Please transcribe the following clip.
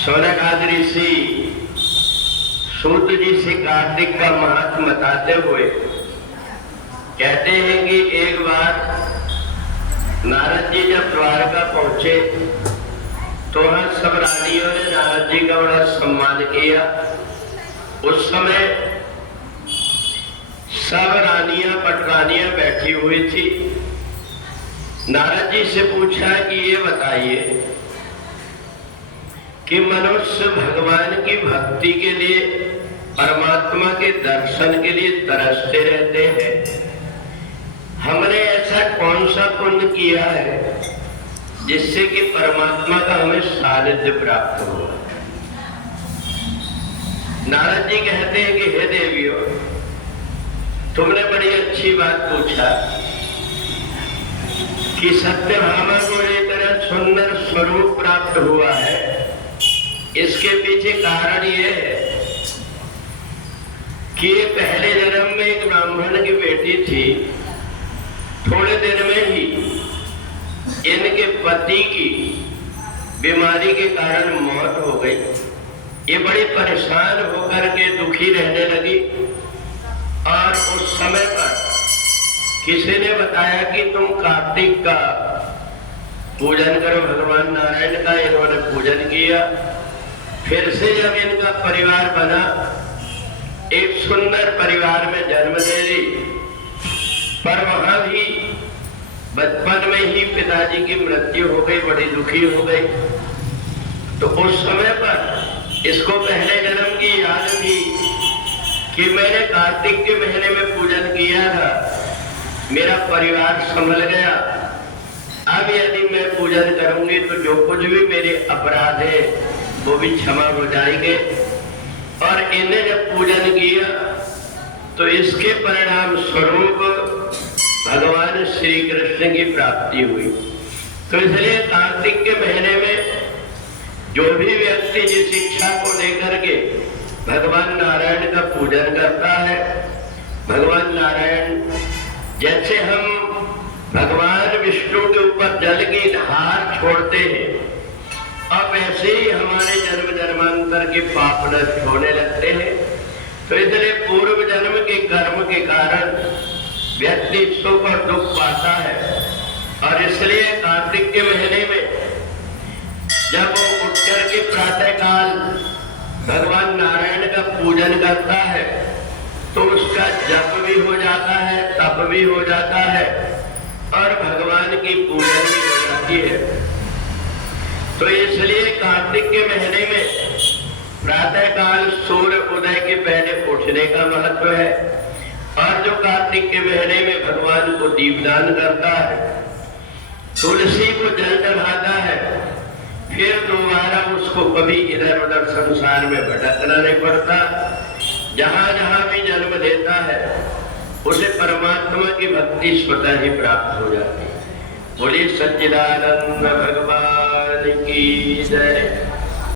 शौनकादि ऋषि सूत जी से कार्तिक का महत्व बताते हुए कहते हैं कि एक बार नारद जी जब द्वारका पहुंचे तो वहां सब रानियों ने नारद जी का बड़ा सम्मान किया। उस समय सब रानियां पटरानियां बैठी हुई थी। नारद जी से पूछा कि ये बताइए कि मनुष्य भगवान की भक्ति के लिए, परमात्मा के दर्शन के लिए तरसते रहते हैं। हमने ऐसा कौन सा पुण्य किया है जिससे कि परमात्मा का हमें सानिध्य प्राप्त हुआ। नारद जी कहते हैं कि हे देवियों, तुमने बड़ी अच्छी बात पूछा कि सत्यभामा को लेकर सुंदर स्वरूप प्राप्त हुआ है। इसके पीछे कारण ये है कि ये पहले जन्म में एक ब्राह्मण की बेटी थी। थोड़े दिन में ही इनके पति की बीमारी के कारण मौत हो गई। ये बड़ी परेशान होकर के दुखी रहने लगी और उस समय पर किसी ने बताया कि तुम कार्तिक का पूजन करो। भगवान नारायण का इन्होंने पूजन किया। फिर से जब इनका परिवार बना, एक सुंदर परिवार में जन्म ले ली, पर वहां भी बचपन में ही पिताजी की मृत्यु हो गई, बड़ी दुखी हो गई। तो उस समय पर इसको पहले जन्म की याद थी कि मैंने कार्तिक के महीने में पूजन किया था, मेरा परिवार संभल गया। अब यदि मैं पूजन करूंगी तो जो कुछ भी मेरे अपराध है वो भी क्षमा हो जाएंगे। और इन्हें जब पूजन किया तो इसके परिणाम स्वरूप भगवान श्री कृष्ण की प्राप्ति हुई। तो इसलिए कार्तिक के महीने में जो भी व्यक्ति जिस इच्छा को लेकर के भगवान नारायण का पूजन करता है, भगवान नारायण जैसे हम भगवान विष्णु के ऊपर जल की धार छोड़ते हैं, अब ऐसे ही हमारे जन्म जन्मांतर के पाप नष्ट होने लगते हैं। तो इसलिए पूर्व जन्म के कर्म के कारण व्यक्ति सुख और दुख पाता है। और इसलिए कार्तिक के महीने में जब वो उठ करके प्रातः काल भगवान नारायण का पूजन करता है तो उसका जप भी हो जाता है, तप भी हो जाता है और भगवान की पूजन भी हो जाती है। तो इसलिए कार्तिक के महीने में प्रातः काल सूर्य उदय के पहले उठने का महत्व है। और जो कार्तिक के महीने में भगवान को दीपदान करता है, तुलसी को जल चढ़ाता है, फिर दोबारा उसको कभी इधर उधर संसार में भटकना नहीं पड़ता। जहां जहां भी जन्म लेता है उसे परमात्मा की भक्ति स्वतः ही प्राप्त हो जाती है। बोलिए सच्चिदानंद भगवान की जय।